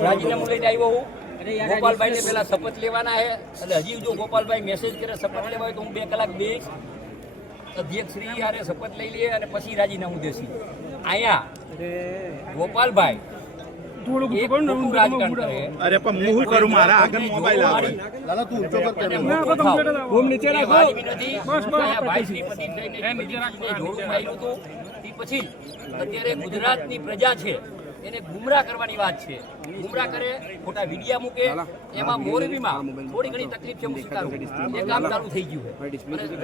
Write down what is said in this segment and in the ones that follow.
રાજીનામું લઈને આવ્યો હું ગોપાલભાઈને પેલા શપથ લેવાના છે એટલે હજી જો ગોપાલભાઈ મેસેજ કરે શપથ લેવા હોય તો હું 2 કલાક બેસ અધ્યક્ષ શ્રી યારે શપથ લઈ લઈએ અને પછી રાજીનામું દેશી અહીંયા ગોપાલભાઈ રાજકારણ કરે અરે પણ હું કરું મારા આગળ મોબાઈલ આવે લાલા તું ઊંચો કર હું નીચે રાખો ભાઈ શ્રીપતિ થઈને જોડું માર્યું હતું તે પછી અત્યારે ગુજરાતની પ્રજા છે એને ગુમરાહ કરવાની વાત છે ગુમરાહ કરે ખોટા વિડિયા મૂકે એમાં મોરબીમાં થોડી ઘણી તકલીફ છે હું સ્વીકારું એ કામ ચાલુ થઈ ગયું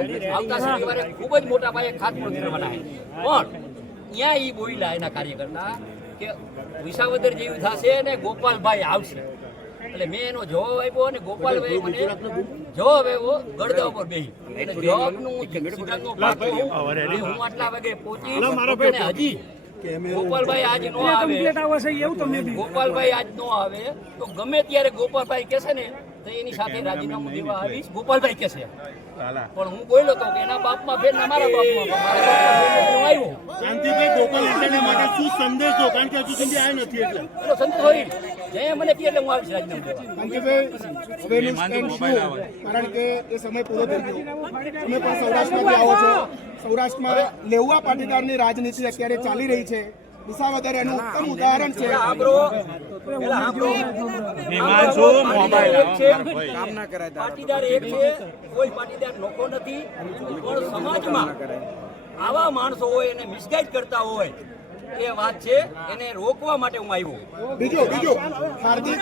છે આવતા શનિવારે ખૂબ જ મોટા પાયે ખાતમુહૂર્ત કરવાના છે પણ ત્યાં એ બોલ્યા એના કાર્યકર્તા કે વિસાવદર જેવું થશે ને ગોપાલભાઈ આવશે એટલે મેં એનો જવાબ આપ્યો અને ગોપાલભાઈ મને જવાબ આવ્યો ગળદા ઉપર બેહી અને જવાબનું સિદ્ધાંતનો પાક હું આટલા વાગે પહોંચી અને હજી ગોપાલભાઈ આજ નો આવે ગોપાલભાઈ આજ નો આવે તો ગમે ત્યારે ગોપાલભાઈ કહેશે ને તો એની સાથે રાજીનામું દેવા આવીશ ગોપાલભાઈ કહેશે પણ હું બોલ્યો તો કે એના બાપમાં ફેર મારા બાપમાં આવ્યો શાંતિભાઈ ગોપાલ ઇન્ટરનેટ માટે શું સંદેશ દો કારણ કે હજુ સુધી આવ્યો નથી એટલે સંદેશ હોય જે મને કહે એટલે હું આવીશ રાજીનામું દેવા કારણ કે એ સમય પૂરો થઈ ગયો તમે પણ સૌરાષ્ટ્રમાંથી આવો છો સૌરાષ્ટ્રમાં લેઉવા પાટીદારની રાજનીતિ અત્યારે ચાલી રહી છે વિસાવદર એનું ઉત્તમ ઉદાહરણ છે પાટીદાર એક છે કોઈ પાટીદાર નોખો નથી પણ સમાજમાં આવા માણસો હોય એને મિસગાઈડ કરતા હોય એ વાત છે એને રોકવા માટે હું આવ્યો બીજું હાર્દિક